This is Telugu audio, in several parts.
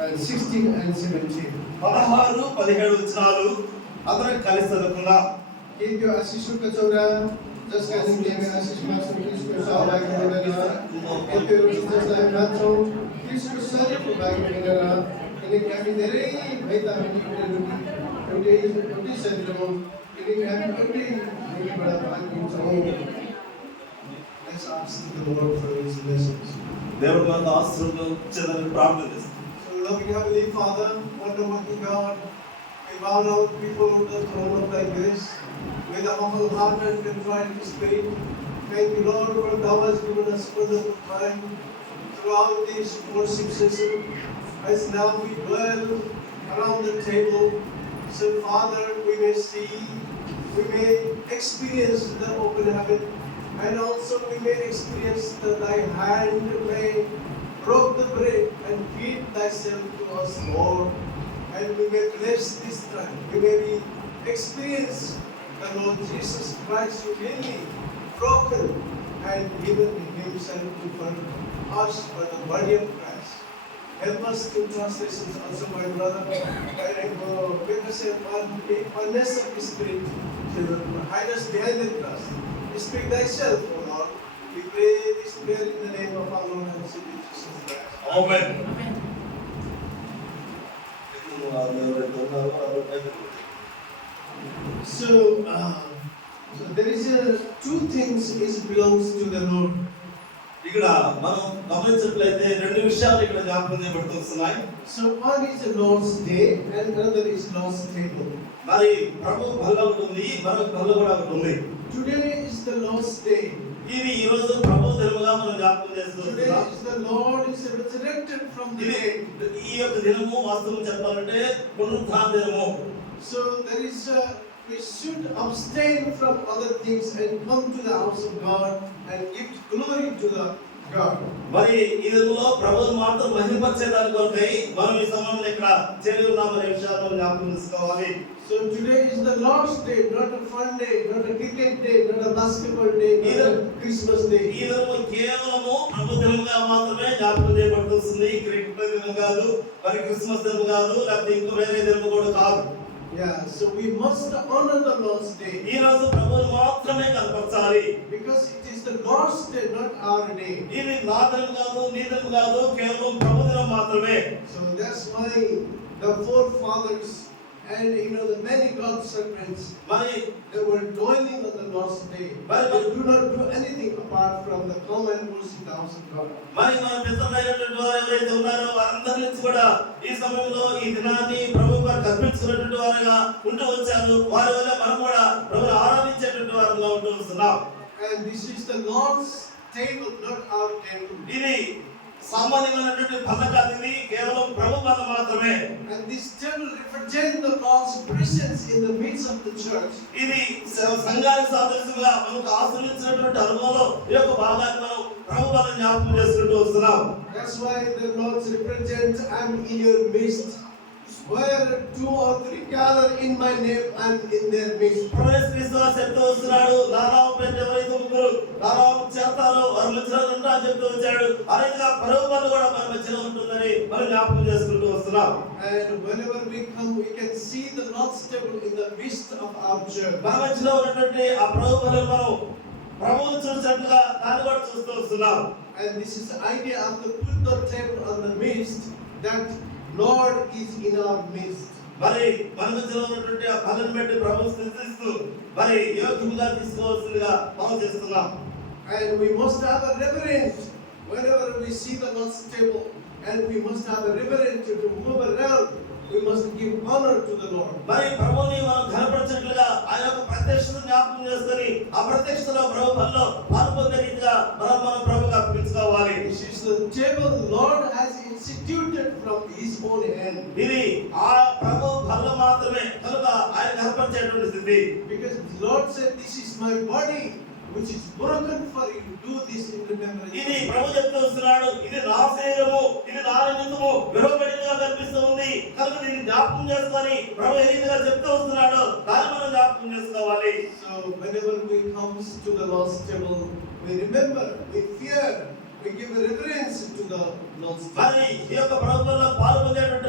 16 and 17. 16, 17 వచనాలు అందరం కలిసి చదువుకుందాం. के त्यो आशिषको चौरा जसका निम्ति हामी आशिषमा क्रिस्टको सहभागी बनेर त्यो रोटी जसलाई खान्छौँ क्रिस्टको शरीरको भागी बनेर किनकि हामी धेरै भए तापनि एउटै शरीर हौँ किनकि हामी एउटै भूमिबाट भाग लिन्छौँ. Let's ask the Lord for His blessings. దేవుడు మనకు ఆశీర్వదించాలని ప్రార్థన చేస్తాం. So loving Heavenly Father, wonderful God, we bow down before the throne of Thy grace with a humble heart and contrite spirit. Thank you, Lord, for Thou hast given us wonderful time throughout this worship session. As now we dwell around the table, so Father, we may see, we may experience the open heaven, and also we may experience that Thy hand may broke the bread and feed Thyself to us, Lord. And we may bless this time. We may experience the Lord Jesus Christ who really broken and given Himself to for us for the body of Christ. Help us to translations also, my brother. Make us a less of the Spirit to hide us behind the cross. Speak Thyself, O Lord. We pray this prayer in the name of our Lord and Savior Jesus Christ. Amen. So there is two things is belongs to the Lord. ఇక్కడ మనం గమనించినట్లయితే రెండు విషయాలు ఇక్కడ జ్ఞాపకం చేయబడుతున్నాయి. So one is the Lord's day and another is Lord's table. మరి ప్రభు బల్ల ఒకటి ఉంది, మరొక బల్ల కూడా ఒకటి ఉంది. Today is the Lord's day. ఇది ఈ రోజు ప్రభు దినముగా మనం జ్ఞాపకం Today చేస్తున్నాం. is the Lord is resurrected from the dead. ఈ యొక్క దినము వాస్తవం చెప్పాలంటే పునరుత్థాన దినము. So there is we should abstain from other things and come to the house of God and give glory to the God. మరి ఈ దినములో ప్రభువును మాత్రం మహిమపరిచేదాని కొరకై మనం ఈ సమయంలో ఇక్కడ చేరి ఉన్నామనే విషయాలను జ్ఞాపకం చేసుకోవాలి. So today is the Lord's day, not a fun day, not a cricket day, not a basketball day, not a Christmas day. ఈ దినము కేవలము ప్రభు దినముగా మాత్రమే జ్ఞాపకం చేయబడుతుంది. క్రికెట్ దినం కాదు, మరి క్రిస్మస్ దినం కాదు, లేకపోతే ఇంకో వేరే దినం కూడా కాదు. Yeah, so we must honor the Lord's day. ఈ రోజు ప్రభువును మాత్రమే కనపరచాలి. Because it is the Lord's day, not our day. ఇది నా దినం కాదు, నీ దినం కాదు, కేవలం ప్రభు దినం మాత్రమే. So that's why the forefathers and the many God's servants, they were dwelling on the Lord's day. But they do not do anything apart from the common worship house of God. మరి మన పితరులైనటువంటి వారు ఎవరైతే ఉన్నారో వారందరి నుంచి కూడా ఈ సమయంలో ఈ దినాన్ని ప్రభువుకు అర్పించుకున్నటువంటి వారుగా ఉంటూ వచ్చారు. వారి వల్ల మనం కూడా ప్రభువును ఆరాధించేటువంటి వారుగా ఉంటూ వస్తున్నాం. And this is the Lord's table, not our table. ఇది సామాన్యమైనటువంటి బల్ల కాదు, ఇది కేవలం ప్రభు బల్ల మాత్రమే. And this table represents the Lord's presence in the midst of the church. ఇది సంఘానికి సాదృశ్యంగా మనకు ఆశ్రయించినటువంటి అనుభవంలో ఈ యొక్క భాగాన్ని మనం ప్రభు బల్ల జ్ఞాపకం చేసుకుంటూ వస్తున్నాం. That's why the Lord represents, I'm in your midst. Where 2 or 3 gather in my name, I'm in their midst. ప్రభువు క్రీస్తు చెప్తూ వస్తున్నాడు, నా నామం పేరిట ఎవరైతే ముగ్గురు నా నామం చేస్తారో వారి మధ్యలో ఉంటా అని చెప్తూ వచ్చాడు. అలాగే ప్రభు బల్ల కూడా మన మధ్యలో ఉంటుందని మనం జ్ఞాపకం చేసుకుంటూ వస్తున్నాం. And whenever we come, we can see the Lord's table in the midst of our church. మన మధ్యలో ఉన్నటువంటి ఆ ప్రభు బల్లను మనం ప్రభువును చూసినట్లుగా దాన్ని కూడా చూస్తూ వస్తున్నాం. And this is the idea of the put the table on the midst, that Lord is in our midst. మరి మన మధ్యలో ఉన్నటువంటి ఆ బల్లను బట్టి ప్రభువు స్తుతిస్తూ మరి యోగ్యంగా తీసుకోవాల్సిందిగా మనం చేస్తున్నాం. And we must have a reverence whenever we see the Lord's table, and we must have a reverence to move around. We must give honor to the Lord. మరి ప్రభువుని మనం ఘనపరచట్లుగా ఆయన యొక్క ప్రత్యక్షతను జ్ఞాపకం చేసుకొని ఆ ప్రత్యక్షతలో ప్రభు బల్లో పాల్పొందే రీతిగా మనం ప్రభువుకు అర్పించుకోవాలి. This is the table Lord has instituted from His own hand. ఇది ఆ ప్రభు బల్ల మాత్రమే కనుక ఆయన ఘనపరచేటువంటి స్థితి. Because the Lord said, "This is my body, which is broken for you. Do this in remembrance." ఇది ప్రభు చెప్తూ వస్తున్నాడు, ఇది నా శరీరము, ఇది నా నిమిత్తము విరవబడినగా కనిపిస్తుంది కనుక దీన్ని జ్ఞాపకం చేసుకొని ప్రభు ఏ రీతిగా చెప్తూ వస్తున్నాడో దాన్ని మనం జ్ఞాపకం చేసుకోవాలి. So whenever we come to the Lord's table, we remember, we fear, we give reverence to the Lord's table. మరి ఈ యొక్క ప్రభువులో పాల్గొనేటువంటి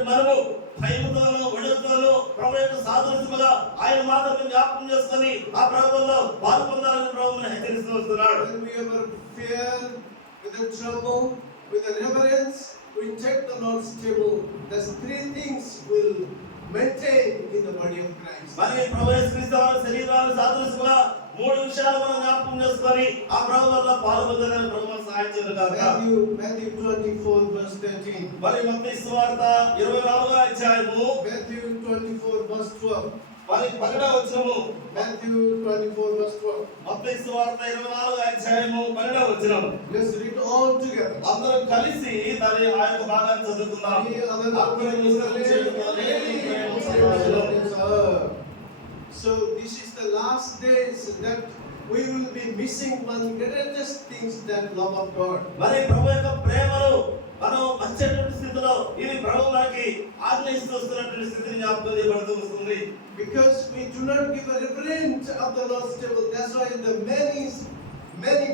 సాదృశ్యముగా ఆయన మాత్రమే జ్ఞాపకం చేసుకొని ఆ ప్రభువులో పాల్పొందాలని ప్రభువుని హెచ్చరిస్తూ వస్తున్నాడు. When we ever fear, with a tremble, with a reverence, we take the Lord's table. There's three things will maintain in the body of Christ. మరి ప్రభు యేసు క్రీస్తు వారి శరీరాన్ని సాదృశ్యముగా మూడు విషయాలు మనం జ్ఞాపకం చేసుకొని ఆ ప్రభువులో పాల్పొందాలని ప్రభువు సహాయం చేయను గాక. Matthew 24 verse 13. మరి మత్తయి సువార్త 24వ అధ్యాయము Matthew 24 verse 12. మరి 12వ వచనము. Matthew 24 verse 12. మత్తయి సువార్త 24వ అధ్యాయము 12వ వచనం. Let's read all together. అందరం కలిసి దాని ఆ యొక్క భాగాన్ని చదువుకుందాం. So this is the last days that we will be missing one greatest things, that love of God. మరి ప్రభు యొక్క ప్రేమను మనం మర్చేటువంటి స్థితిలో ఇది ప్రభు మనకి ఆజ్ఞయిస్తూ వస్తున్నటువంటి స్థితిని జ్ఞాపకం చేయబడుతూ వస్తుంది. Because we do not give a reverence of the Lord's table. That's why the many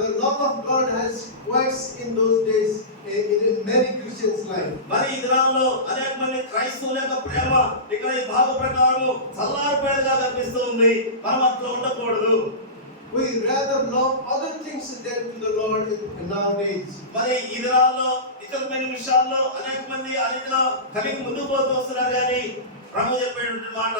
the love of God has waxed in those days in many Christians' life. మరి ఈ దినాల్లో అనేక మంది క్రైస్తవుల యొక్క ప్రేమ ఇక్కడ ఈ భావ ప్రకారం చల్లారిపోయేదిగా కనిపిస్తూ ఉంది. మనం అట్లా ఉండకూడదు. We rather love other things than to the Lord nowadays. మరి ఈ దినాల్లో ఇతరమైన విషయాల్లో అనేక మంది అనేకలో కలిగి ముందుకు పోతూ వస్తున్నారు. కానీ ప్రభు చెప్పేటువంటి మాట,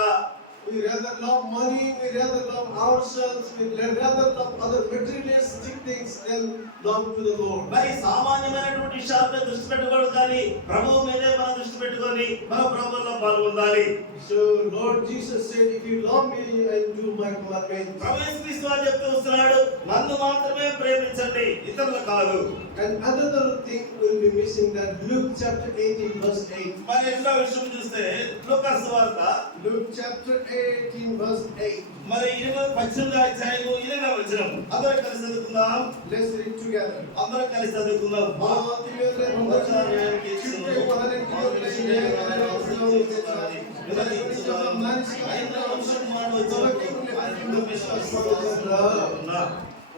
we rather love money, we rather love ourselves, we rather love other materialistic things than love to the Lord. మరి సామాన్యమైనటువంటి విషయాలపై దృష్టి పెట్టకూడదు, కానీ ప్రభువు మీదే మనం దృష్టి పెట్టుకొని మన ప్రభువులో పాల్గొనాలి. So Lord Jesus said, if you love me and do my commandments. ప్రభు యేసు క్రీస్తు వారు చెప్తూ వస్తున్నాడు, నన్ను మాత్రమే ప్రేమించండి, ఇతరులు కాదు. And another thing will be missing, that Luke chapter 18 verse 8. మరి రెండో విషయం చూస్తే లూకా సువార్త Luke chapter 18 verse 8. మరి 18వ అధ్యాయము 8వ వచనం. అందరం కలిసి చదువుకుందాం. Let's read together. అందరం కలిసి చదువుకుందాం.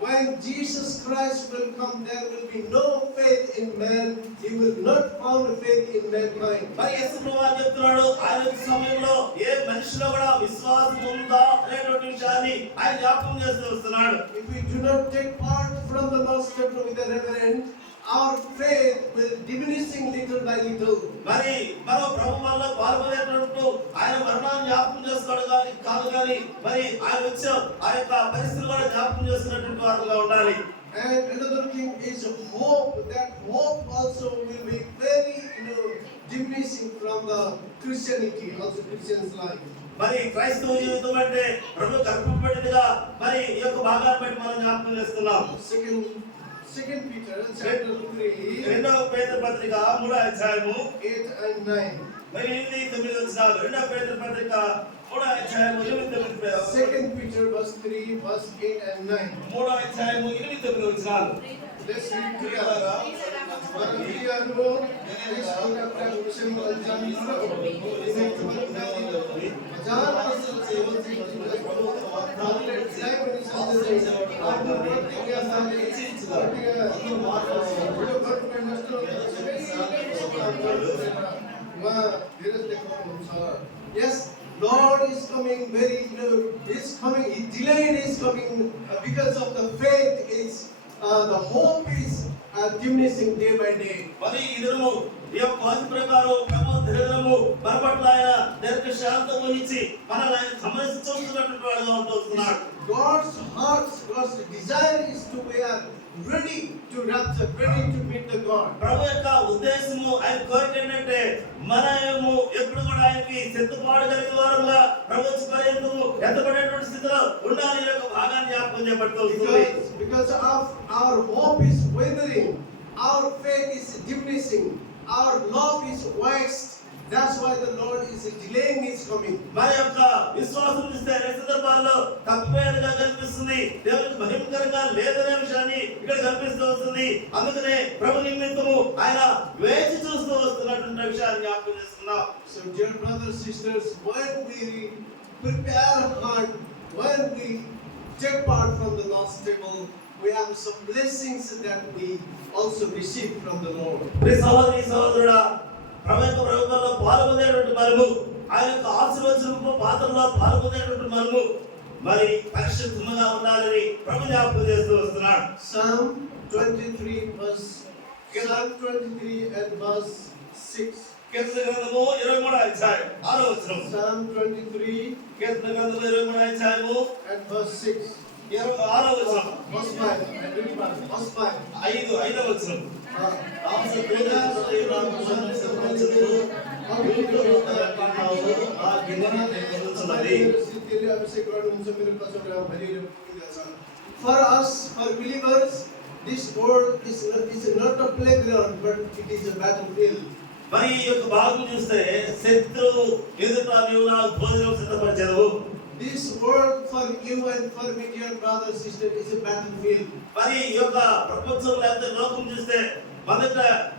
When Jesus Christ will come, there will be no faith in man. He will not found faith in mankind. మరి యేసు ప్రభువు చెప్తున్నాడు, ఆయన సమయంలో ఏ మనిషిలో కూడా విశ్వాసం ఉందా అనేటువంటి విషయాన్ని ఆయన జ్ఞాపకం చేస్తూ వస్తున్నాడు. If we do not take part from the Lord's table with the reverend, our faith will diminishing little by little. మరి మనం ప్రభు వల్ల పాల్గొనేటప్పుడు ఆయన మరణాన్ని జ్ఞాపకం చేసుకోవడం కాదు, కానీ మరి ఆయన వచ్చే ఆ యొక్క పరిస్థితులు కూడా జ్ఞాపకం చేసుకున్నటువంటి వారుగా ఉండాలి. And another thing is hope. That hope also will be very diminishing from the Christianity, also Christian's life. మరి క్రైస్తవ జీవితం అంటే ప్రభు కల్పింపబడినదిగా మరి ఈ యొక్క భాగాన్ని బట్టి మనం జ్ఞాపకం చేస్తున్నాం. Second Peter chapter 3, రెండవ పేతురు పత్రిక 3వ అధ్యాయము 8 and 9. మరి 8-9 వచనాలు. రెండవ పేతురు పత్రిక 3వ అధ్యాయము 8-9. Second Peter verse 3 verse 8 and 9. 3వ అధ్యాయము 8-9 వచనాలు. Let's read together. Yes, Lord is coming very is coming. He delayed is coming because of the faith is the hope is diminishing day by day. మరి ఇదరు ఈ యొక్క వాక్య ప్రకారం ప్రభు దినము పరపట్ల ఆయన దీర్ఘ శాంతం వహించి మనల్ని సమస్య చూస్తున్నటువంటి వాడుగా ఉంటున్నాడు. God's heart, God's desire is to we are ready to rapture, ready to meet the God. ప్రభు యొక్క ఉద్దేశము, ఆయన కోరిక ఏంటంటే మనము ఎప్పుడు కూడా ఆయనకి సిద్ధపడగలిగే వారుగా ప్రభు పర్యంతము ఎత్తబడేటువంటి స్థితిలో ఉండాలి. ఈ యొక్క భాగాన్ని జ్ఞాపకం చేయబడుతుంది. Because of our hope is wavering, our faith is diminishing, our love is waxed. That's why the Lord is delaying his coming. మన యొక్క విశ్వాసం చూస్తే అనేక సందర్భాల్లో తప్పిపోయేదిగా కనిపిస్తుంది, దేవునికి మహిమకరంగా లేదనే విషయాన్ని ఇక్కడ కనిపిస్తూ వస్తుంది. అందుకనే ప్రభు నిమిత్తము ఆయన వేచి చూస్తూ వస్తున్నటువంటి విషయాన్ని జ్ఞాపకం చేస్తున్నాం. So dear brothers, sisters, when we prepare our heart, when we take part from the Lord's table, we have some blessings that we also receive from the Lord. సహోదరి సహోదరుడా, ప్రభుత్వంలో పాల్గొనేటువంటి మనము ఆయన యొక్క ఆశీర్వచనపు పాత్రలో పాల్గొనేటువంటి మనము మరి పరిశుద్ధంగా ఉండాలని ప్రభు జ్ఞాపకం చేస్తూ వస్తున్నాడు. Psalm 23 and verse 6. కీర్తన గ్రంథము 23వ అధ్యాయం 6వ వచనం. Psalm 23 కీర్తన గ్రంథము 23వ అధ్యాయము and verse 6. 6వ వచనం. Verse 5. I read verse 5. 5వ వచనం. For us, for believers, this world is not a playground, but it is a battlefield. మరి ఈ యొక్క భాగం చూస్తే శత్రువు ఎదుట నీవు నాకు భోజనం సిద్ధపరిచావు. This world for you and for me, dear brother, sister, is a battlefield. మరి ఈ యొక్క ప్రపంచం లేకపోతే లోకం చూస్తే మొదట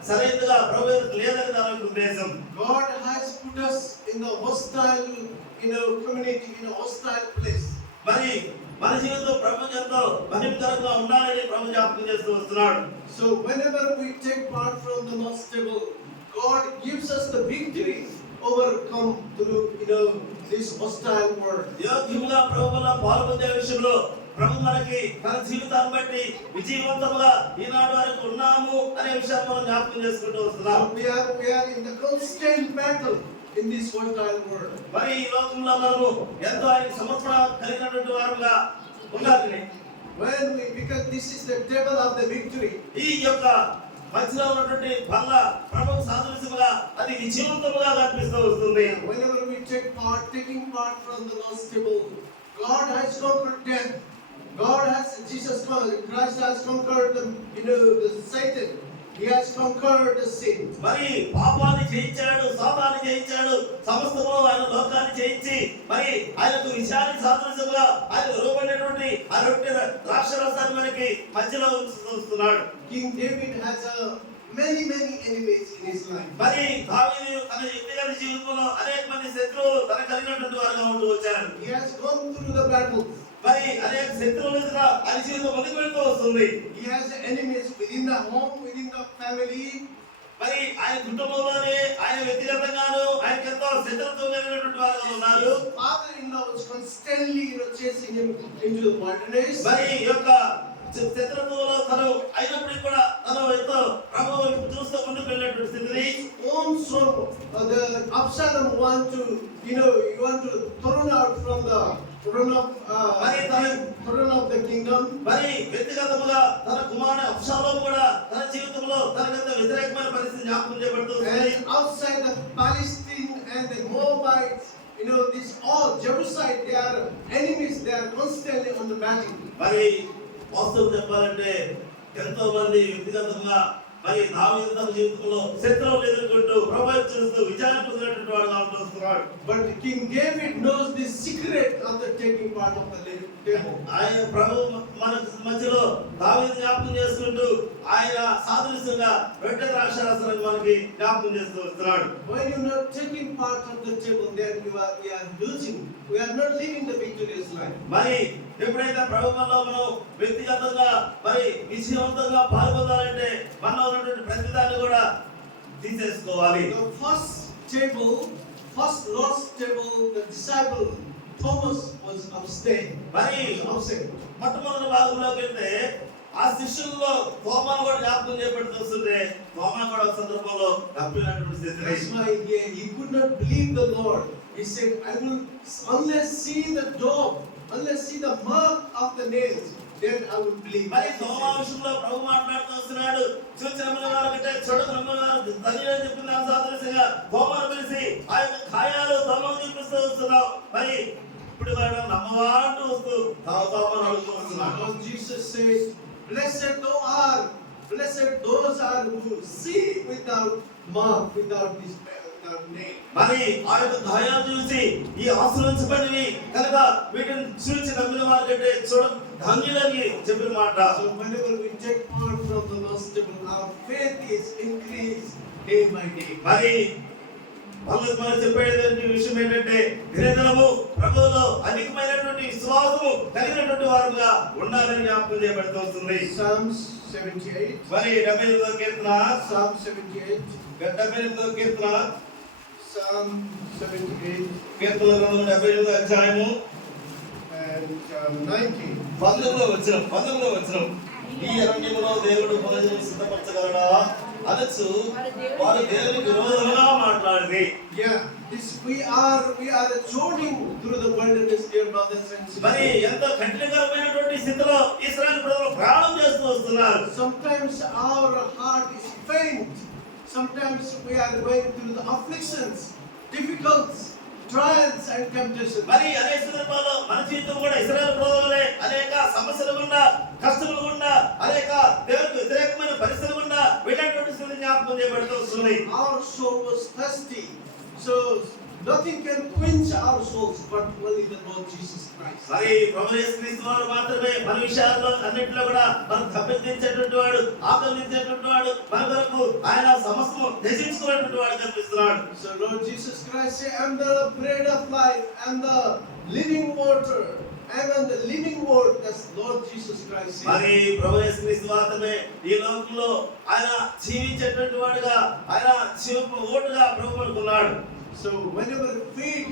సరైనదిగా ప్రభు లేదని నా ఉద్దేశం. God has put us in the hostile, community, in a hostile place. మరి మన జీవితం ప్రపంచంతో మహిమకరంగా ఉండాలని ప్రభు జ్ఞాపకం చేస్తూ వస్తున్నాడు. So whenever we take part from the Lord's table, God gives us the victory, overcome through this hostile world. యోగ్యంగా ప్రభువులో పాల్గొనే విషయంలో ప్రభు మనకి తన జీవితాన్ని బట్టి విజయవంతంగా ఈనాడు వరకు ఉన్నాము అనే విషయాన్ని మనం జ్ఞాపకం చేసుకుంటూ వస్తున్నాం. We are in the constant battle in this hostile world. మరి ఈ లోకంలో మనము ఎంతో ఆయన సమర్పణ కలిగినటువంటి వారుగా ఉండాలని, because this is the table of the victory. ఈ యొక్క మధ్యలో ఉన్నటువంటి బల్ల ప్రభువు సాదృశ్యముగా అది విజయవంతముగా కనిపిస్తూ వస్తుంది. Whenever we taking part from the Lord's table, God has conquered death. Jesus Christ has conquered the Satan. He has conquered the sin. మరి పాపాన్ని జయించాడు, సాతాన్ని జయించాడు, సమస్తము ఆయన లోకాన్ని జయించి మరి ఆయనకు విషయాన్ని సాదృశ్యముగా ఆయన రూపమైనటువంటి ఆ రొట్టె ద్రాక్షరసాన్ని మనకి మధ్యలో ఉంచుతున్నాడు. King David has many enemies in his life. మరి దావీదు తన వ్యక్తిగత జీవితంలో అనేక మంది శత్రువులు తన కలిగినటువంటి వారుగా ఉంటూ వచ్చారు. He has gone through the battles. మరి అనేక శత్రువుల ఎదుట ఆయన జీవితం ముందుకు వెళ్తూ వస్తుంది. He has enemies within the home, within the family. మరి ఆయన కుటుంబంలోనే ఆయన వ్యక్తిగతంగాను ఆయనకి ఎంతో శత్రుత్వం కలిగినటువంటి వారుగా ఉన్నారు. Father-in-law was constantly chasing him into the wilderness. మరి ఈ యొక్క శత్రుత్వంలో తను అయినప్పటికీ కూడా తను ఎంతో ప్రభువు చూస్తూ ముందుకు వెళ్ళినటువంటి స్థితిని. Own son, the Absalom want to thrown out from the throne of the kingdom. మరి వ్యక్తిగతముగా తన కుమారుడు అబ్షాలోము కూడా తన జీవితంలో తనకంత వ్యతిరేకమైన పరిస్థితి జ్ఞాపకం చేయబడుతుంది. And outside the Palestine and the Moabites, this all Jerusalem, they are enemies. They are constantly on the battle. మరి వాస్తవం చెప్పాలంటే ఎంతో మంది వ్యక్తిగతంగా మరి దావీదు తన జీవితంలో శత్రువులు ఎదుర్కొంటూ ప్రభువును చూస్తూ విజయాన్ని పొందినటువంటి వాడుగా ఉంటున్నాడు. But King David knows the secret of the taking part of the table. ఆయన ప్రభు మన మధ్యలో దావీదు జ్ఞాపకం చేసుకుంటూ ఆయన సాదృశ్యంగా రొట్టె ద్రాక్షారసాన్ని మనకి జ్ఞాపకం చేస్తూ వస్తున్నాడు. When you are not taking part of the table, then we are losing. We are not living the victorious life. మరి ఎప్పుడైతే ప్రభువులో మనం వ్యక్తిగతంగా మరి విజయవంతంగా పాల్గొనాలంటే మనలో ఉన్నటువంటి ప్రతిదాన్ని కూడా తీసేసుకోవాలి. The first Lord's table, the disciple Thomas was abstained. మరి మొట్టమొదటి భాగంలోకి వెళ్తే ఆ శిష్యుల్లో తోమాను కూడా జ్ఞాపకం చేయబడుతూ వస్తుంటే తోమా కూడా ఒక సందర్భంలో తప్పినటువంటి స్థితి. That's why he could not believe the Lord. He said, I will unless see the dog, unless see the mark of the nails, then I will believe. మరి తోమా విషయంలో ప్రభు మాట్లాడుతూ వస్తున్నాడు. చూచిన వారు కంటే చూడని వారు ధన్యులని చెప్పిన సాదృశ్యంగా తోమాను పిలిచి ఆ యొక్క ఖాయాలు తోమాను చూపిస్తూ వస్తున్నావు. మరి ఇప్పుడు వాడు నమ్మవాడు వస్తూ తోమాను అడుగుతూ వస్తున్నాడు. Jesus says, blessed those are who see without mark, without this name. మరి ఆ యొక్క ఖాయాలు చూసి ఈ ఆశ్రయించబడినవి కనుక వీటిని చూసి నమ్మిన వారి కంటే చూడ ధన్యులని చెప్పిన మాట. So whenever we take part from the Lord's table, our faith is increased day by day. మరి మనం చెప్పేటువంటి విషయం ఏంటంటే దినదినము ప్రభువులో అధికమైనటువంటి విశ్వాసము కలిగినటువంటి వారుగా ఉండాలని జ్ఞాపకం చేయబడుతూ వస్తుంది. Psalms 78. మరి 78వ కీర్తన. Psalm 78. 78వ కీర్తన. Psalm 78 కీర్తనల గ్రంథం 78వ అధ్యాయము and 19. 19వ వచనం ఈ అరణ్యములో దేవుడు భోజనం సిద్ధపరచగలడా అనొచ్చు వారు దేవునికి విరోధంగా మాట్లాడింది. Yeah, we are journeying through the wilderness, dear brothers and sisters. మరి ఎంత కఠినమైనటువంటి స్థితిలో ఇశ్రాయేలు ప్రజలు ప్రయాణం చేస్తూ వస్తున్నారు. Sometimes our heart is faint. Sometimes we are going through the afflictions, difficulties, trials and temptations. మరి అనేక సందర్భాల్లో మన జీవితం కూడా ఇశ్రాయేలు ప్రజలే అనేక సమస్యలు గుండా, కష్టములు గుండా, అనేక దేవునికి వ్యతిరేకమైన పరిస్థితులు గుండా వెళ్ళేటువంటి స్థితి జ్ఞాపకం చేయబడుతూ వస్తుంది. Our soul was thirsty, so nothing can quench our souls but only the Lord Jesus Christ. మరి ప్రభువు యేసు క్రీస్తు వారు మాత్రమే మన విషయాల్లో అన్నింటిలో కూడా మనం తప్పించేటువంటి వాడు, ఆకలించేటువంటి వాడు, మన కొరకు ఆయన సమస్తము త్యజించుకున్నటువంటి వాడు కనిపిస్తున్నాడు. So Lord Jesus Christ said, I am the bread of life and the living water. I am the living word, as Lord Jesus Christ said. మరి ప్రభువు యేసు క్రీస్తు మాత్రమే ఈ లోకంలో ఆయన జీవించేటువంటి వాడుగా, ఆయన జీవపు ఓటుగా ప్రభువు అనుకున్నాడు. So whenever we feed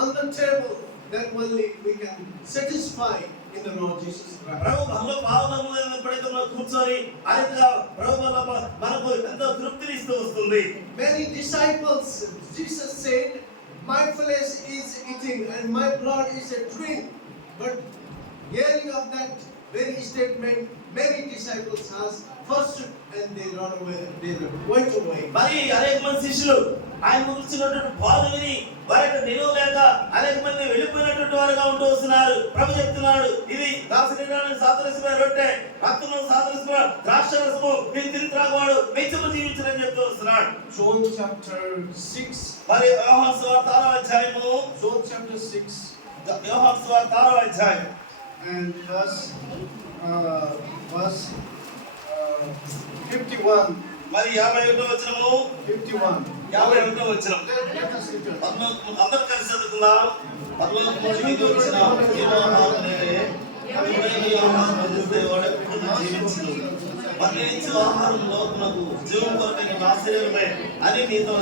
on the table, then only we can satisfy in the Lord Jesus Christ. ప్రభు మనలో పావనములో ఎప్పుడైతే మనం కూర్చొని ఆయనగా ప్రభు మనకు ఎంతో తృప్తిని ఇస్తూ వస్తుంది. Many disciples, Jesus said, my flesh is eating and my blood is a drink. But hearing of that very statement, many disciples asked first and they run away, they went away. మరి అనేక మంది శిష్యులు ఆయన గురించినటువంటి బోధ విని వారికి నిలువ లేక అనేక మంది వెళ్ళిపోయినటువంటి వారుగా ఉంటూ వస్తున్నారు. ప్రభు చెప్తున్నాడు, ఇది నా శరీరానికి సాదృశ్యమైన రొట్టె, రక్తంలో సాదృశ్యమైన ద్రాక్షరసము, మీరు తిని త్రాగువాడు నిత్యము జీవించునని చెప్తూ వస్తున్నాడు. John chapter 6. మరి యోహాను సువార్త 6వ అధ్యాయము, John chapter 6 యోహాను సువార్త 6వ అధ్యాయం and verse 51. మరి 51వ వచనము, 51. 51వ వచనం. Let us read it. అందరూ కలిసి చదువుకుందాం. పరలోకము నుండి వచ్చిన జీవాహారమే, ఎవడైనా ఆహారం పొందితే వాడు ఎప్పుడూ జీవించును. మరి ఇచ్చే ఆహారం లోకమునకు జీవం కొరకైన నా శరీరమే అని మీతో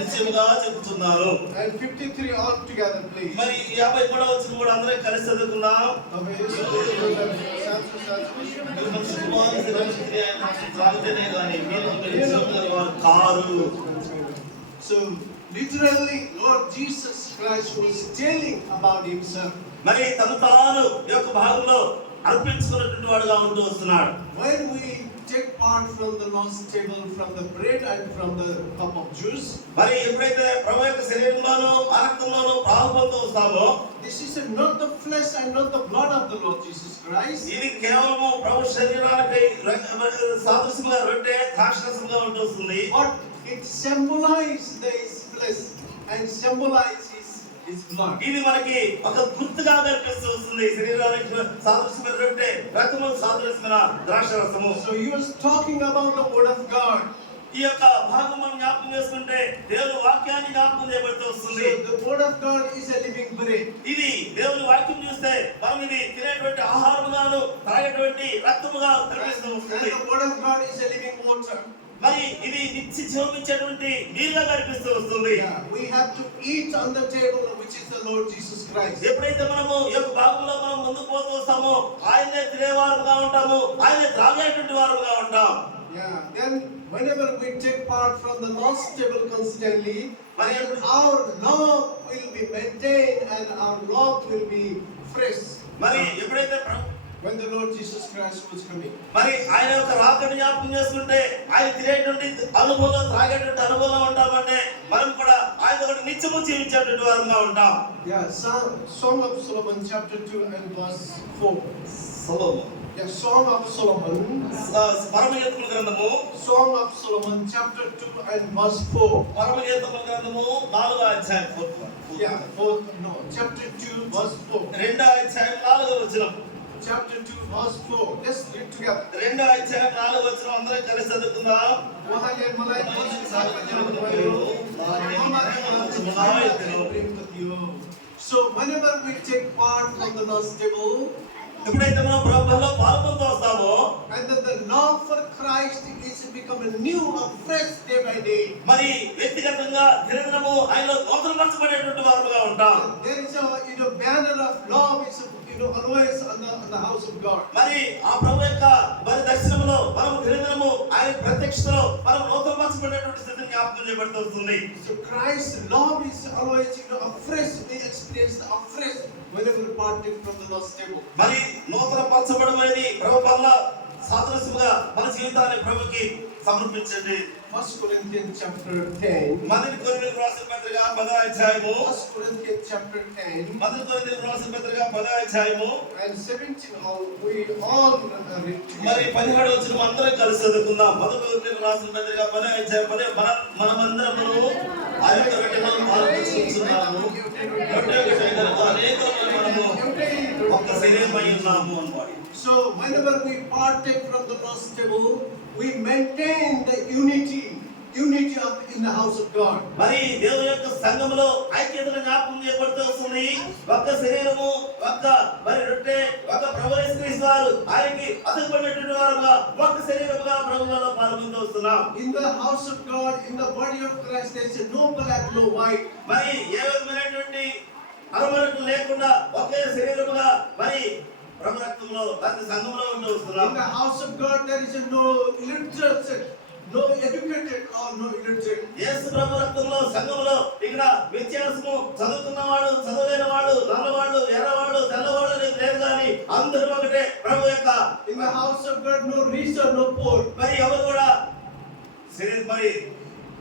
నిశ్చయముగా చెబుతున్నాను. And 53 all together, please. మరి 53వ వచనం కూడా అందరూ కలిసి చదువుకుందాం. త్రాగితేనే గాని మీరు నిశ్చయం గల వారు car. So literally Lord Jesus Christ was telling about himself. మరి తను తాను ఈ యొక్క భాగంలో అర్పించుకున్నటువంటి వాడుగా ఉంటూ వస్తున్నాడు. When we take part from the Lord's table, from the bread and from the cup of juice, మరి ఎప్పుడైతే ప్రభు యొక్క శరీరంలోనూ రక్తంలోనూ పాల్గొంటూ వస్తామో, this is not the flesh and not the blood of the Lord Jesus Christ. ఇది కేవలము ప్రభు శరీరానికి సాదృశ్యంగా రొట్టె, ద్రాక్షరసంగా ఉంటూ వస్తుంది. But it symbolizes his flesh and symbolizes his blood. ఇది మనకి ఒక గుర్తుగా కనిపిస్తూ వస్తుంది. శరీరానికి సాదృశ్యమైన రొట్టె, రక్తములకు సాదృశ్యమైన ద్రాక్షరసము. So he was talking about the word of God. ఈ యొక్క భాగం మనం జ్ఞాపకం చేసుకుంటే దేవుని వాక్యాన్ని జ్ఞాపకం చేయబడుతూ వస్తుంది. So the word of God is a living bread. ఇది దేవుని వాక్యం చూస్తే మనం ఇది తినేటువంటి ఆహారముగాను తాగేటువంటి రక్తముగా కనిపిస్తూ And వస్తుంది. the word of God is a living water. మరి ఇది నిత్య జీవమిచ్చేటువంటి నీరుగా కనిపిస్తూ వస్తుంది. Yeah, we have to eat on the table, which is the Lord Jesus Christ. ఎప్పుడైతే మనము ఈ యొక్క భాగంలో మనం ముందుకు పోతూ వస్తామో ఆయనే తినేవారుగా ఉంటాము, ఆయనే త్రాగేటువంటి వారుగా ఉంటాం. Yeah, then whenever we take part from the Lord's table constantly, our love will be maintained and our love will be fresh. మరి ఎప్పుడైతే When the Lord Jesus Christ was coming. మరి ఆయన యొక్క రాకడ జ్ఞాపకం చేసుకుంటే ఆయన తినేటువంటి అనుభవం, త్రాగేటువంటి అనుభవం ఉంటామంటే మనం కూడా ఆయన కూడా నిత్యము జీవించేటువంటి వారుగా ఉంటాం. Yeah, Song of Solomon chapter 2 and verse 4. Solomon. Yeah, Song of Solomon. పరమగీతముల గ్రంథము, Song of Solomon chapter 2 and verse 4. పరమగీతముల గ్రంథము 4వ అధ్యాయం. Chapter 2 verse 4. 2వ అధ్యాయం 4వ వచనం. Chapter 2 verse 4. Let's read together. 2వ అధ్యాయం 4వ వచనం అందరం కలిసి చదువుకుందాం. So whenever we take part from the Lord's table, ఎప్పుడైతే మనం ప్రభువులో పాల్గొంటూ వస్తామో and then the love for Christ is become a new, afresh day by day. మరి వ్యక్తిగతంగా దినదినము ఆయనలో నూతనపరచబడేటువంటి వారుగా ఉంటాం. There is a banner of love is always on the house of God. మరి ఆ ప్రభు యొక్క మరి దర్శనములో మనం దినదినము ఆయన ప్రత్యక్షతలో మనం నూతనపరచబడేటువంటి స్థితిని జ్ఞాపకం చేయబడుతూ వస్తుంది. So Christ's love is always afresh. We experience the afresh whenever we partake from the Lord's table. మరి నూతనపరచబడడం అనేది ప్రభు వల్ల సాదృశ్యముగా మన జీవితాన్ని ప్రభుకి సమర్పించండి. 1 Corinthians chapter 10. మొదటి కొరింథీయులకు రాసిన పత్రిక 10వ అధ్యాయము 1 Corinthians chapter 10 మొదటి కొరింథీయులకు రాసిన పత్రిక 10వ అధ్యాయము and 17. We all read మరి together. 17వ వచనం అందరం కలిసి చదువుకుందాం. మొదటి కొరింథీయులకు రాసిన పత్రిక 10వ అధ్యాయం మనమందరము ఆ యొక్క రొట్టెలో పాల్గొంటున్నాము. రొట్టె యొక్క శరీరంతో అనేకమైన మనము ఒక్క శరీరమై ఉన్నాము అన్నమాట. So whenever we partake from the Lord's table, we maintain the unity of in the house of God. మరి దేవుని యొక్క సంఘములో ఐక్యతను జ్ఞాపకం చేయబడుతూ వస్తుంది. ఒక్క శరీరము, ఒక్క మరి రొట్టె, ఒక్క ప్రభువు యేసు క్రీస్తు వారు ఆయనకి అతుకుపడినటువంటి వారుగా ఒక్క శరీరముగా ప్రభువులో పాల్గొంటూ వస్తున్నాం. In the house of God, in the body of Christ, there is no black, no white. మరి ఏ విధమైనటువంటి అరమరలు లేకుండా ఒకే శరీరముగా మరి ప్రభు రక్తంలో ప్రతి సంఘంలో ఉంటూ వస్తున్నాం. In the house of God, there is no illiterate, no educated or no illiterate. యేసు ప్రభు రక్తంలో సంఘంలో ఇక్కడ వ్యత్యాసము చదువుకున్నవాడు, చదువులేనివాడు, నల్లవాడు, ఎర్రవాడు, తెల్లవాడు అనేది లేదు కానీ అందరూ ఒకటే ప్రభు యొక్క. In the house of God, no rich or no poor. మరి ఎవరు కూడా మరి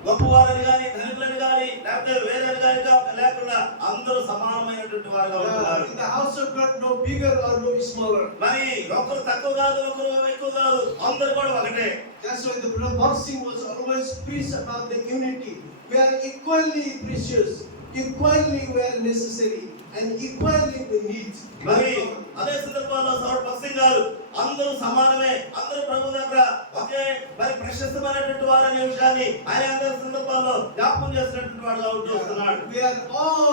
గొప్పవారని కానీ ధనికులని కానీ లేకపోతే వేరేని కానీ లేకుండా అందరూ సమానమైనటువంటి వారుగా ఉంటున్నారు. In the house of God, no bigger or no smaller. మరి ఒకరు తక్కువ కాదు, ఒకరు ఎక్కువ కాదు, అందరూ కూడా ఒకటే. That's why the blessing was always preached about the unity. We are equally precious, equally we are necessary, and equally we need. మరి అదే సందర్భంలో సౌర్ పక్సింగ్ గారు అందరూ సమానమే, అందరూ ప్రభు దగ్గర ఒకే మరి ప్రశస్తమైనటువంటి వారు అనే విషయాన్ని ఆయన అందరి సందర్భాల్లో జ్ఞాపకం చేసినటువంటి వాడుగా ఉంటూ వస్తున్నాడు. We are all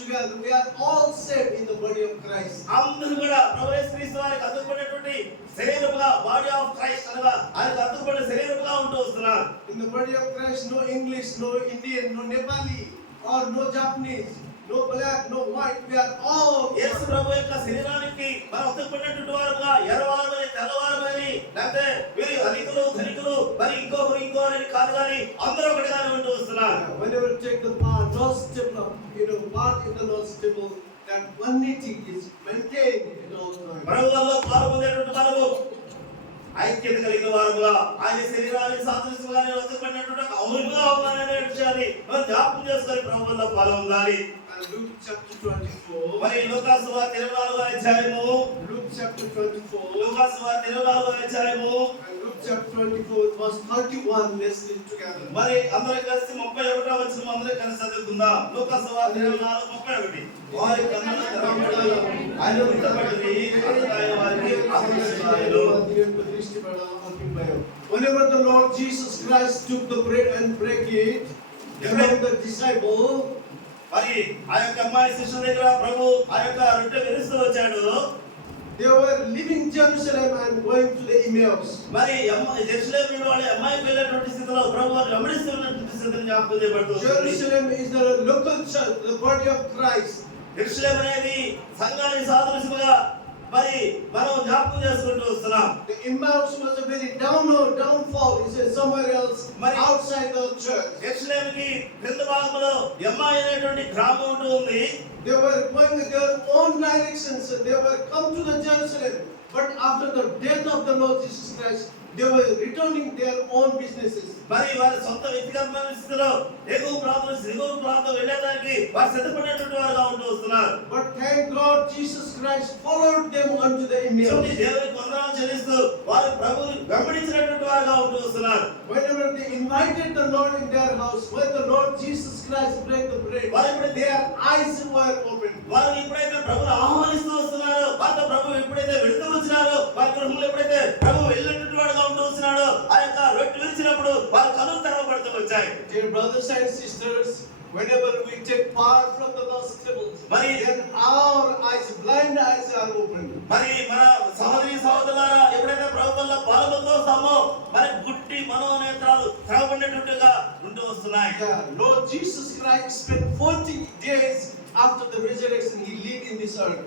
together, we are all saved in the body of Christ. అందరూ కూడా ప్రభు యేసు క్రీస్తు వారికి అతుకుపడినటువంటి శరీరముగా, బాడీ ఆఫ్ క్రైస్ట్ అనగా ఆయనకు అతుకుపడిన శరీరముగా ఉంటూ వస్తున్నారు. In the body of Christ, no English, no Indian, no Nepali, or no Japanese, no black, no white. We are all. యేసు ప్రభు యొక్క శరీరానికి మనం అతుకుపడినటువంటి వారుగా ఎర్రవారమని, తెల్లవారమని, లేకపోతే వీరి అధికులు, ధనికులు, మరి ఇంకో అని కాదు కానీ అందరూ ఒకటిగానే ఉంటూ వస్తున్నారు. Whenever you take the part, Lord's table, part in the Lord's table, that unity is maintained at all times. ప్రభువులో పాల్గొనేటువంటి మనము ఐక్యత కలిగిన వారుగా ఆయన శరీరానికి సాదృశ్యంగా అతుకుపడినటువంటి అవునుగా ఉన్నారనే విషయాన్ని మనం జ్ఞాపకం చేసుకొని ప్రభువులో పాల్గొనాలి. Luke chapter 24. మరి లూకా సువార్త 24వ అధ్యాయము, Luke chapter 24. లూకా సువార్త 24వ అధ్యాయము, And Luke chapter 24 verse 31. Let's read together. మరి అందరూ కలిసి 31వ వచనం అందరూ కలిసి చదువుకుందాం. లూకా సువార్త 24:31. వారి కన్నులు తెరవబడి ఆయన విడవబడి ఆయన వారికి ఆశీర్వాదాలు. Whenever the Lord Jesus Christ took the bread and break it, from the disciple, మరి ఆ యొక్క అమ్మాయి శిష్యుల దగ్గర ప్రభు ఆ యొక్క రొట్టె విరుస్తూ వచ్చాడు. they were leaving Jerusalem and going to the Emmaus. మరి జెరూసలేము వాళ్ళ అమ్మాయికి వెళ్ళేటువంటి స్థితిలో ప్రభు వారిని వెంబడిస్తున్నటువంటి స్థితిని జ్ఞాపకం చేయబడుతుంది. Jerusalem is the local church, the body of Christ. Jerusalem అనేది సంఘానికి సాదృశ్యముగా మరి మనం జ్ఞాపకం చేసుకుంటూ వస్తున్నాం. The Emmaus was a very downfall. It is somewhere else, outside the church. జెరూసలేముకి క్రింద భాగంలో ఎమ్మాయి అనేటువంటి గ్రామం ఉంటూ ఉంది. They were going in their own directions. They were come to the Jerusalem, but after the death of the Lord Jesus Christ, they were returning their own businesses. మరి వారి సొంత వ్యక్తిగతమైన స్థితిలో ఎగువ ప్రాంతం దిగువ ప్రాంతం వెళ్ళేదానికి వారు సిద్ధపడేటువంటి వారుగా ఉంటూ వస్తున్నారు. But thank God Jesus Christ followed them unto the Emmaus. దేవునికి వందనాలు చెల్లిస్తూ వారు ప్రభువుని వెంబడించినటువంటి వారుగా ఉంటూ వస్తున్నారు. Whenever they invited the Lord in their house, when the Lord Jesus Christ break the bread, their eyes were opened. వారు ఎప్పుడైతే ప్రభువుని ఆహ్వానిస్తూ వస్తున్నారో, వారితో ప్రభు ఎప్పుడైతే వెళుతూ వచ్చినారో, వారి గృహంలో ఎప్పుడైతే ప్రభు వెళ్ళినటువంటి వాడుగా ఉంటూ వస్తున్నాడో, ఆ యొక్క రొట్టె పిలిచినప్పుడు వారి కళ్ళు తెరవబడుతూ వచ్చాయి. Dear brothers and sisters, whenever we take part from the Lord's table, then our eyes, blind eyes are opened. మరి మన సహోదరి సహోదరులారా, ఎప్పుడైతే ప్రభువులో పాల్గొంటూ వస్తామో మరి గుడ్డి మనోనేత్రాలు తెరవబడినట్టుగా ఉంటూ వస్తున్నాయి. Lord Jesus Christ spent 40 days after the resurrection. He lived in this earth.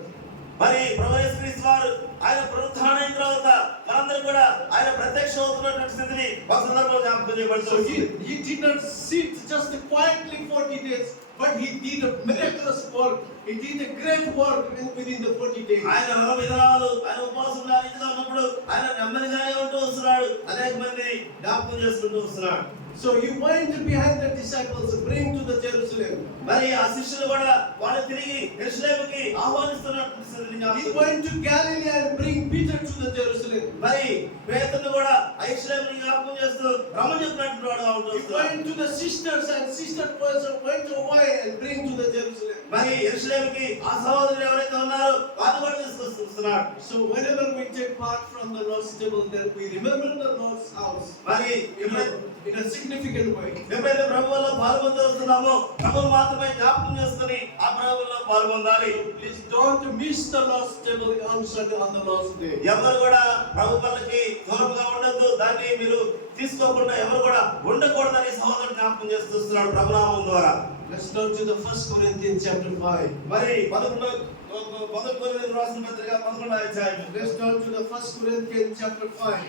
మరి ప్రభువు యేసు క్రీస్తు వారు ఆయన పునరుత్థానం అయిన తర్వాత మనందరం కూడా ఆయన ప్రత్యక్షం అవుతున్నటువంటి స్థితిని ఒక సందర్భంలో జ్ఞాపకం So చేయబడుతుంది. he did not sit just quietly 40 days, but he did a miraculous work. He did a great work within the 40 days. ఆయన 40 దినాలు ఆయన ఉపవాసంగా రీతిగా ఉన్నప్పుడు ఆయన నెమ్మదిగానే ఉంటూ వస్తున్నాడు. అనేక మంది జ్ఞాపకం చేసుకుంటూ వస్తున్నాడు. So he went behind the disciples, bring to the Jerusalem. మరి ఆ శిష్యులు కూడా వాళ్ళు తిరిగి యెరూషలేముకి ఆహ్వానిస్తున్నటువంటి స్థితిని He జ్ఞాపకం went to Galilee and bring Peter to the Jerusalem. మరి పేతురుని కూడా యెరూషలేముని జ్ఞాపకం చేస్తూ రమ్మని చెప్పినట్టు వాడుగా ఉంటూ He వస్తున్నాడు. went to the sisters and sister person went away and bring to the Jerusalem. మరి యెరూషలేముకి ఆ సహోదరులు ఎవరైతే ఉన్నారో వాళ్ళు కూడా తీసుకొస్తున్నాడు. So whenever we take part from the Lord's table, then we remember the Lord's house మరి in a significant way. ఎప్పుడైతే ప్రభువులో పాల్గొంటూ వస్తున్నామో ప్రభువు మాత్రమే జ్ఞాపకం చేసుకుని ఆ ప్రభువులో పాల్గొనాలి. Please don't miss the Lord's table on Sunday, on the Lord's day. ఎవరు కూడా ప్రభు పల్లకి దూరంగా ఉండొద్దు. దాన్ని మీరు తీసుకోకుండా ఎవరు కూడా ఉండకూడదని సహోదరుడు జ్ఞాపకం చేస్తున్నాడు ప్రభునామం ద్వారా. Let's turn to the 1 Corinthians chapter 5. మరి 11 కొరింథీయులకు రాసిన పత్రిక 11వ అధ్యాయం. Let's turn to the 1 Corinthians chapter 5.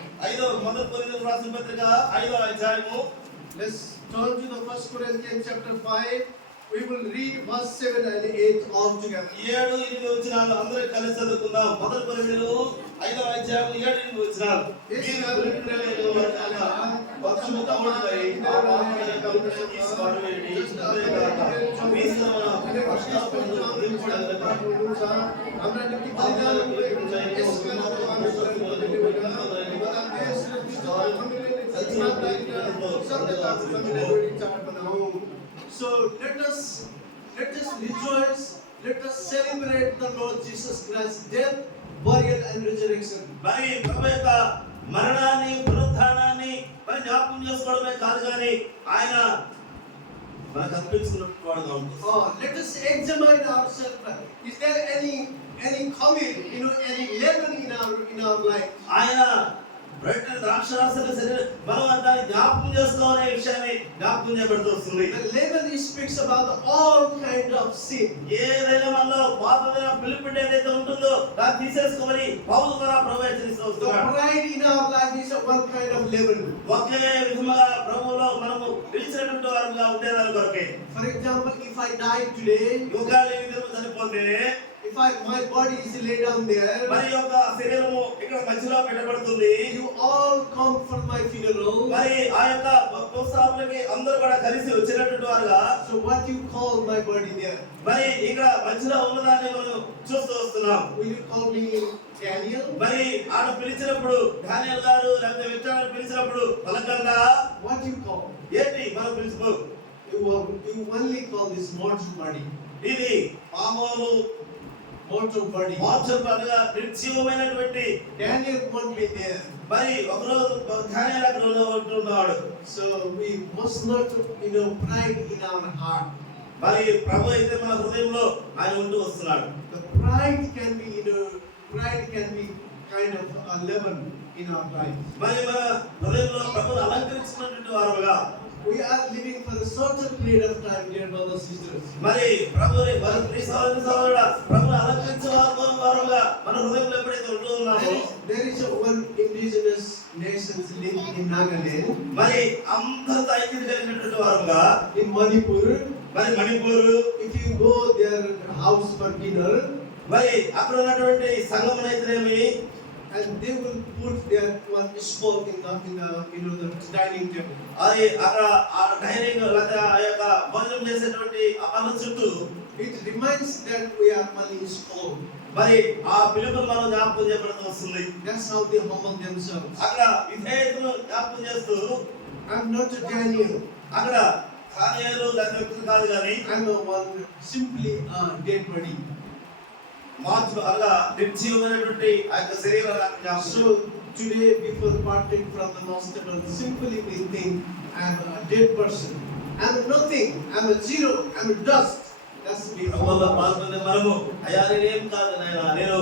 1 కొరింథీయులకు రాసిన పత్రిక 5వ అధ్యాయము. Let's turn to the 1 Corinthians chapter 5. We will read verse 7 and 8 all together. 7, 8 వచనాలు అందరూ కలిసి చదువుకుందాం. 1 కొరింథీయులు 5వ అధ్యాయం 7, 8 వచనాలు. So let us rejoice, let us celebrate the Lord Jesus Christ's death, burial and resurrection. మరి ప్రభు యొక్క మరణాన్ని పునరుత్థానాన్ని మరి జ్ఞాపకం చేసుకోవడమే కాదు కానీ ఆయన మనకు అర్పించుకున్నట్టు వాడుగా ఉంటాడు. Let us examine ourselves. Is there any comment, any leaven in our life? ఆయన బ్రెడ్ ద్రాక్షరసాన్ని మనం దాన్ని జ్ఞాపకం చేసుకోవాలనే విషయాన్ని జ్ఞాపకం చేయబడుతూ వస్తుంది. The leaven speaks about all kind of sin. ఏదైనా మనలో పాతదైన పిలుపుండి ఏదైతే ఉంటుందో దాన్ని తీసేసుకోమని పౌలు ద్వారా ప్రభు హెచ్చరిస్తూ The వస్తున్నాడు. pride in our life is one kind of leaven. ఒకే విధముగా ప్రభువులో మనము పిలిచినటువంటి వారుగా ఉండేదాని కొరకే. For example, if I die today, యుగాలు ఈ విధంగా చనిపోతే if my body is laid down there, మరి యొక్క శరీరము ఇక్కడ మధ్యలో పెట్టబడుతుంది. you all come for my funeral. మరి ఆ యొక్క పుస్తకాలకి అందరూ కూడా కలిసి వచ్చినటువంటి వారుగా So what you call my body there? మరి ఇక్కడ మధ్యలో ఉన్నదాన్ని మనం చూస్తూ వస్తున్నాం. Will you call me Daniel? మరి ఆడ పిలిచినప్పుడు డానియేల్ గారు లేకపోతే విక్టోరియా పిలిచినప్పుడు పలకంగా What you call? ఏంటి మనం పిలుచుకో You only call this mortal body. ఇది మామూలు Mortal body. మోక్షం పరంగా నిర్జీవమైనటువంటి Daniel won't be there. మరి ఒకరోజు డానియేల్ అక్కడ ఉంటున్నాడు. So we must not, pride in our heart. మరి ప్రభు అయితే మన హృదయంలో ఆయన ఉంటూ వస్తున్నాడు. The pride can be, kind of a leaven in our life. మరి మన హృదయంలో ప్రభువును అలంకరించినటువంటి వారుగా We are living for a certain period of time, dear brothers and sisters. మరి ప్రభువుని మరి సహోదరుడా ప్రభువును అలంకరించే వారుగా మన హృదయంలో ఎప్పుడైతే ఉంటూ ఉన్నామో There is one indigenous nations living in Nagaland, మరి అందరితో ఐక్యత కలిగినటువంటి వారుగా in Manipur. మరి Manipur If you go their house for dinner, మరి అక్కడ ఉన్నటువంటి సంఘమునైతేనేమి and they will put their one spoke in the dining table. అది అక్కడ ఆ డైనింగ్ లేదా ఆ యొక్క భోజనం చేసేటువంటి ఆ పనుల చుట్టూ It reminds that we are only spoke. మరి ఆ పిలుపును మనం జ్ఞాపకం చేయబడుతూ వస్తుంది. That's how they humble themselves. అక్కడ విధేయతను జ్ఞాపకం చేస్తూ I'm not a Daniel. అక్కడ ధాన్యాలు లేదా వ్యక్తులు కాదు కానీ I'm a one simply dead body. మార్చు అనగా నిర్జీవమైనటువంటి ఆ యొక్క శరీరాన్ని జ్ఞాపకం So today before partake from the Lord's table, simply we think I am a dead person. I am nothing. I am a zero. I am a dust. That's me. ప్రభువులో పాల్గొనే మనము అయ్యా నేనేం కాదు నాయనా, నేను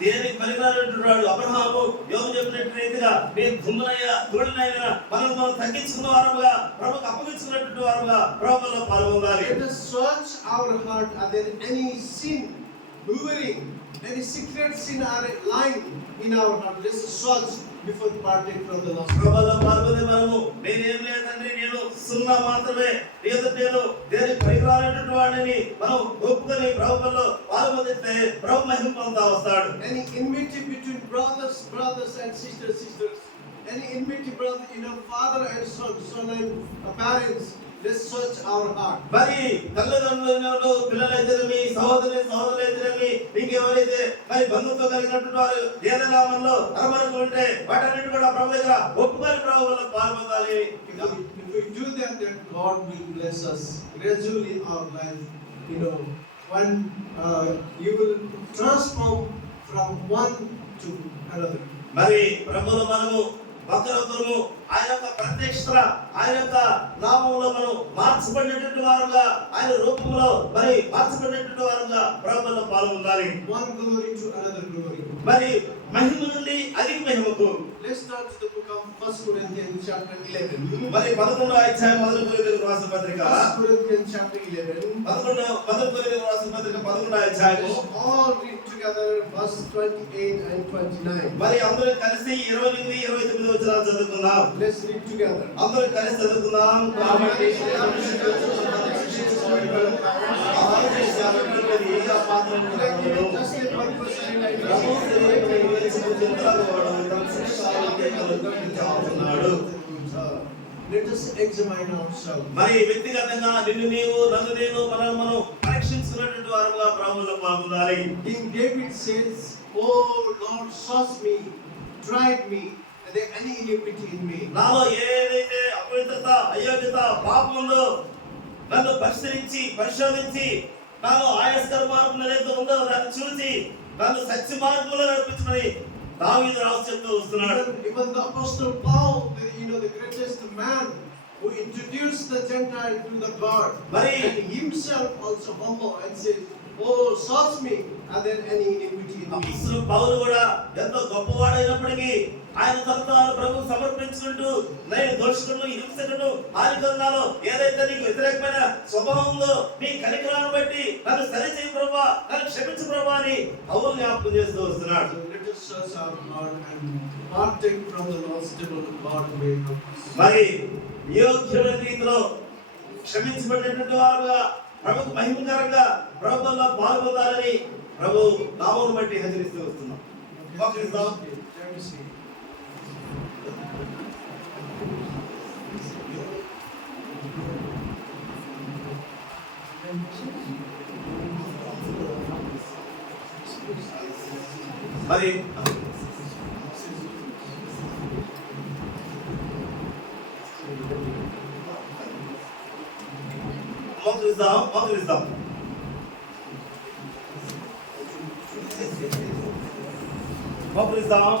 దేనికి పనికిరానట్టున్నాడు అబ్రహాము యోబు చెప్పినట్టు రీతిగా నేను దుమ్మునయ్యా ధూళినైనా మనల్ని మనం తగ్గించుకున్న వారముగా ప్రభుకు అప్పగించుకున్నటువంటి వారముగా ప్రభువులో పాల్గొనాలి. Let us search our heart. Are there any sin hovering, any secret sin are lying in our heart? Let us search before partake from the Lord. ప్రభువులో పాల్గొనే మనము నేనేం లేదండి, నేను సున్నా మాత్రమే, నేను దేనికి పనికిరానటువంటి వాడిని మనం ఒప్పుకొని ప్రభువులో పాల్గొనితే ప్రభు మహిమ పొందుతా వస్తాడు. Any enmity between brothers and sisters. Any enmity brother, father and son and parents. Let's search our heart. మరి తల్లిదండ్రులు పిల్లలైతేనేమి సహోదరులైతేనేమి ఇంకెవరైతే మరి బంధుత్వం కలిగినటువంటి వారు ఏదైనా మనలో అరమరకు ఉంటే వాటన్నిటి కూడా ప్రభు దగ్గర ఒప్పుకొని ప్రభువులో పాల్గొనాలి. If we do that, then God will bless us gradually our life. When you will transform from one to another. మరి ప్రభువులో మనము ఒకరొకరు ఆయన యొక్క ప్రత్యక్షత, ఆయన యొక్క నామములో మనం మార్చబడినటువంటి వారుగా, ఆయన రూపంలో మరి మార్చబడినటువంటి వారుగా ప్రభువులో పాల్గొనాలి. One glory to another glory. మరి మహిమ నుండి అధిక మహిమకు. Let's start the book of 1 Corinthians chapter 11. మరి 11వ అధ్యాయం మొదటి కొరింథీయులకు రాసిన పత్రిక 1 Corinthians chapter 11. 11వ కొరింథీయులకు రాసిన పత్రిక 11వ అధ్యాయం. Let's all read together verse 28 and 29. మరి అందరూ కలిసి 28 29 వచనాలు చదువుకుందాం. Let's read together. అందరూ కలిసి చదువుకుందాం. కాబట్టి Let us examine ourselves. మరి వ్యక్తిగతంగా నిన్ను నీవు నన్ను నేను మనం పరీక్షించుకున్నటువంటి వారుగా ప్రభువులో పాల్గొనాలి. King David says, "Oh Lord, search me, try me, is there any iniquity in me?" నాలో ఏదైతే అపవిత్రత, అయోగ్యత, పాపం ఉందో నన్ను పరిశోధించి నాలో ఆయస్కర మార్గం ఏదైతే ఉందో దాన్ని చూసి నన్ను సత్య మార్గంలో నడిపించమని దావీదు రాజు చెప్తూ వస్తున్నాడు. Even the apostle Paul, the greatest man who introduced the Gentile to the God, and himself also humble and says, "Oh, search me, are there any iniquity in me?" అప్పుడు పౌలు కూడా ఎంతో గొప్పవాడైనప్పటికీ ఆయన తన ప్రభువు సమర్పించుకుంటూ నేను దోషకుడు, హింసకుడు, హానికరణాలు ఏదైతే నీకు వ్యతిరేకమైన స్వభావం ఉందో నీ కనికరాన్ని బట్టి నన్ను సరిచేయి ప్రభువా, నన్ను క్షమించు ప్రభువా అని పౌలు జ్ఞాపకం చేస్తూ వస్తున్నాడు. Let us search our heart and partake from the Lord's table. God may help us. మరి యోగ్యమైన రీతిలో క్షమించబడినటువంటి వారుగా ప్రభుకు మహిమకరంగా ప్రభువులో పాల్గొనాలని ప్రభు నామమును బట్టి హెచ్చరిస్తూ వస్తున్నాం. మరి మోకరిద్దాం.